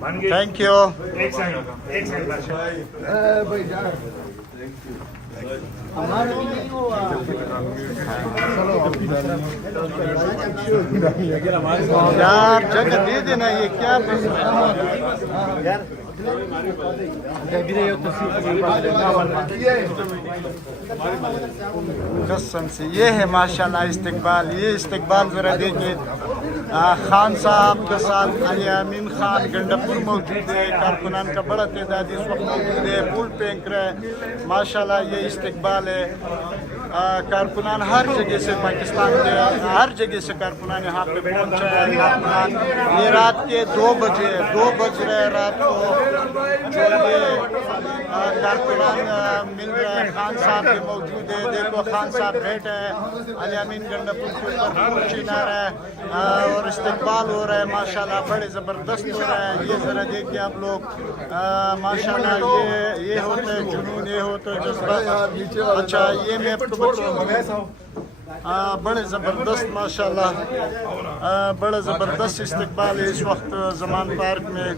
Thank you. یار جگہ دے دینا, یہ کیا قسم سے یہ ہے ماشاءاللہ استقبال. یہ استقبال ذرا دیکھیے. خان صاحب کے ساتھ علی امین خان گنڈپور موجود ہے. کارکنان کا بڑا تعداد اس وقت موجود ہے. پھول پھینک رہے ہیں ماشاءاللہ. یہ استقبال ہے. کارکنان ہر جگہ سے, پاکستان کے ہر جگہ سے کارکنان یہاں پہ پہنچا ہے. کارکنان یہ رات کے 2 بج رہے رات کو جو یہ کارکنان مل رہے ہیں. خان صاحب بھی موجود ہے. دیکھو خان صاحب بیٹھے ہیں. علی امین گنڈپور کے اوپر پھول چنا رہے ہیں اور استقبال ہو رہا ہے ماشاءاللہ. بڑے زبردست ہو رہا ہے. یہ ذرا دیکھیں آپ لوگ ماشاءاللہ. یہ ہوتا ہے جنون, یہ ہوتا ہے جذبہ. اچھا یہ میں آپ کو بتاؤں, بڑے زبردست ماشاءاللہ. بڑا زبردست استقبال ہے اس وقت زمان پارک میں.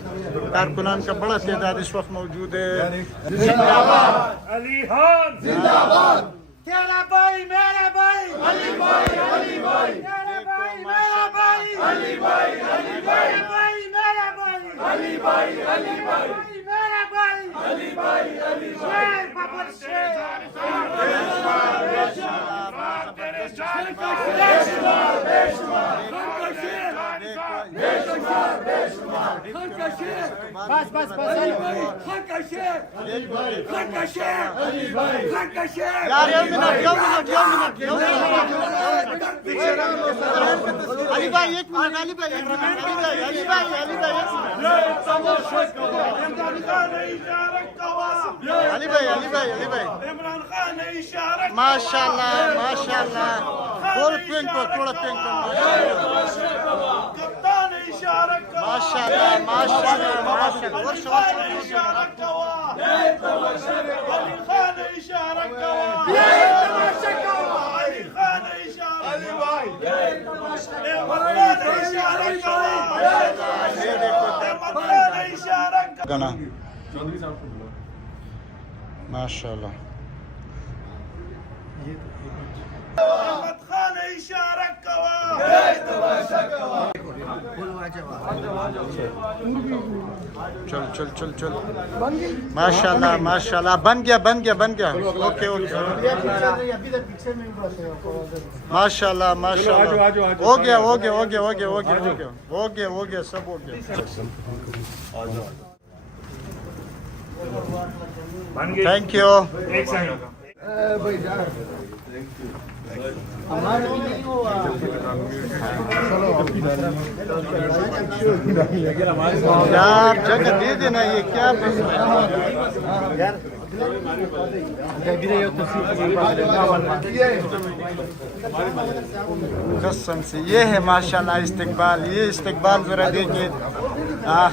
کارکنان کا بڑا تعداد اس وقت موجود ہے. زندہ باد علی خان, زندہ باد تیرا بھائی میرا بھائی علی بھائی, علی بھائی تیرا بھائی میرا بھائی علی بھائی, علی بھائی میرا بھائی علی بھائی, علی بھائی میرا بھائی علی بھائی, علی شیر بابر شیر. علی بھائی ایک منٹ, علی بھائی ایک منٹ, علی بھائی, علی بھائی علی بھائی, علی بھائی, علی بھائی ماشاءاللہ ماشاءاللہ. بول پینکو تھوڑا پینکو ماشاءاللہ ماشاءاللہ ماشاءاللہ. گنا ماشاءاللہ. چل چل چل چل ماشاءاللہ ماشاءاللہ. بن گیا بن گیا بن گیا. اوکے اوکے ماشاءاللہ ماشاءاللہ. ہو گیا ہو گیا ہو گیا ہو گیا ہو گیا ہو گیا ہو گیا سب ہو گیا. Thank you. یار جگہ دے دینا, یہ کیا قسم سے یہ ہے ماشاءاللہ استقبال. یہ استقبال ذرا دیکھیے.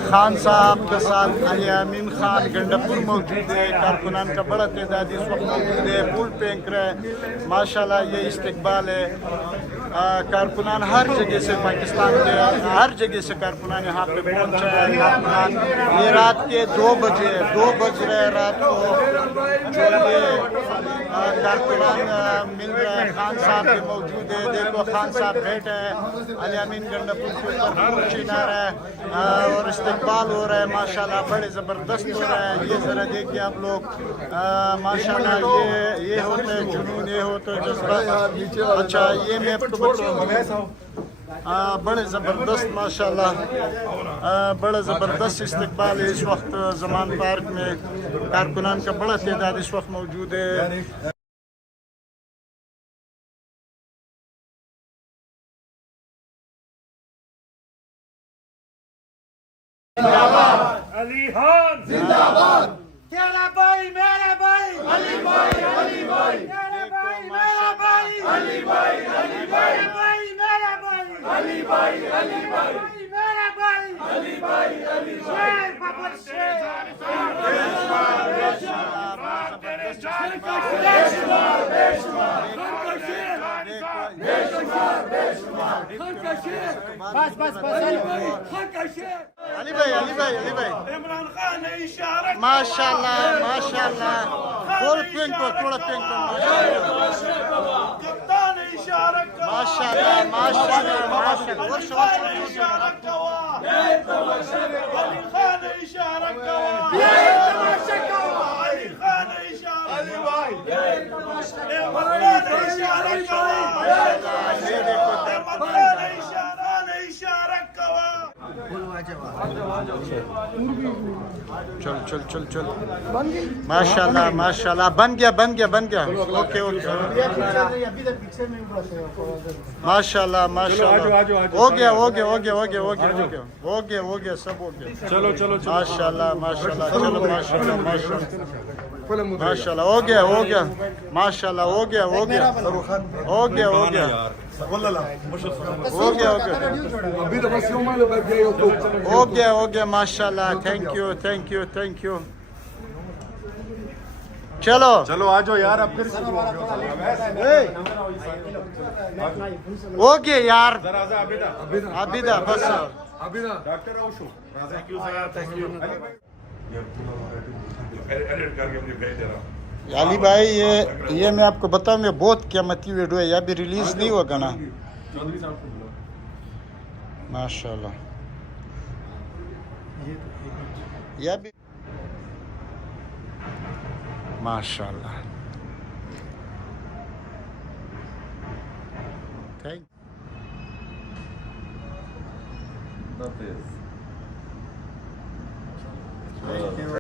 خان صاحب کے ساتھ علی امین خان گنڈپور موجود ہے. کارکنان کا بڑا تعداد اس وقت موجود ہے. پھول پھینک رہے ہیں ماشاءاللہ. یہ استقبال ہے. کارکنان ہر جگہ سے, پاکستان کے ہر جگہ سے کارکنان یہاں پہ پہنچا ہے. کارکنان یہ رات کے 2 بج رہے رات کو جو یہ کارکنان مل رہے ہیں. خان صاحب بھی موجود ہے. دیکھو خان صاحب بیٹھے ہیں. علی امین گنڈپور کے اوپر پھول چنا رہے ہیں اور استقبال ہو رہا ہے ماشاءاللہ. بڑے زبردست ہو رہا ہے. یہ ذرا دیکھیں آپ لوگ ماشاءاللہ. یہ ہوتا ہے جنون, یہ ہوتا ہے جذبہ. اچھا یہ میں آپ کو بتاؤں, بڑے زبردست ماشاءاللہ. بڑا زبردست استقبال ہے اس وقت زمان پارک میں. کارکنان کا بڑا تعداد اس وقت موجود ہے. علی خان, زندہ باد تیرا بھائی میرا بھائی علی بھائی, علی بھائی تیرا بھائی میرا بھائی علی بھائی, علی بھائی میرا بھائی علی بھائی, علی بھائی میرا بھائی علی بھائی, علی شیر بابر شیر. علی بھائی علی بھائی علی بھائی عمران خان اشارہ ماشاء اللہ ماشاء اللہ تھوڑا پینک کو تھوڑا پینک کو کپتان اشارہ ماشاء اللہ ماشاء اللہ ماشاء اللہ ورش ورش اشارہ کوا علی خان اشارہ کوا علی خان اشارہ علی بھائی عمران اشارہ کوا عمران اشارہ کوا چل چل چل چل ماشاء اللہ ماشاء اللہ بن گیا بن گیا بن گیا اوکے اوکے ماشاء اللہ ماشاء اللہ ہو گیا ہو گیا ہو گیا ہو گیا ہو گیا ہو گیا ہو گیا ہو گیا سب ہو گیا چلو چلو ماشاء اللہ ماشاء اللہ چلو ماشاء اللہ ماشاء اللہ ماشاء اللہ ہو گیا ہو گیا ماشاء اللہ ہو گیا ہو گیا ہو گیا ہو گیا والله لا مش ہو گیا ہو گیا ابي ده بس يوم اللي بقى جاي يطلب ہو گیا ہو گیا ماشاء اللہ thank you thank you thank you چلو چلو آ جاؤ یار اب پھر ہو گیا یار راضا عبیدہ ابھی دا بس ابھی the doctor Osho thank you sir thank you edit کر کے مجھے بھیج دے رہا ہوں علی بھائی یہ میں آپ کو بتاؤں یہ بہت قیمتی ویڈیو ہے یہ ابھی ریلیز نہیں ہوگا نا چودھری صاحب کو بلاؤ ماشاء اللہ یہ بھی ماشاء اللہ تھینک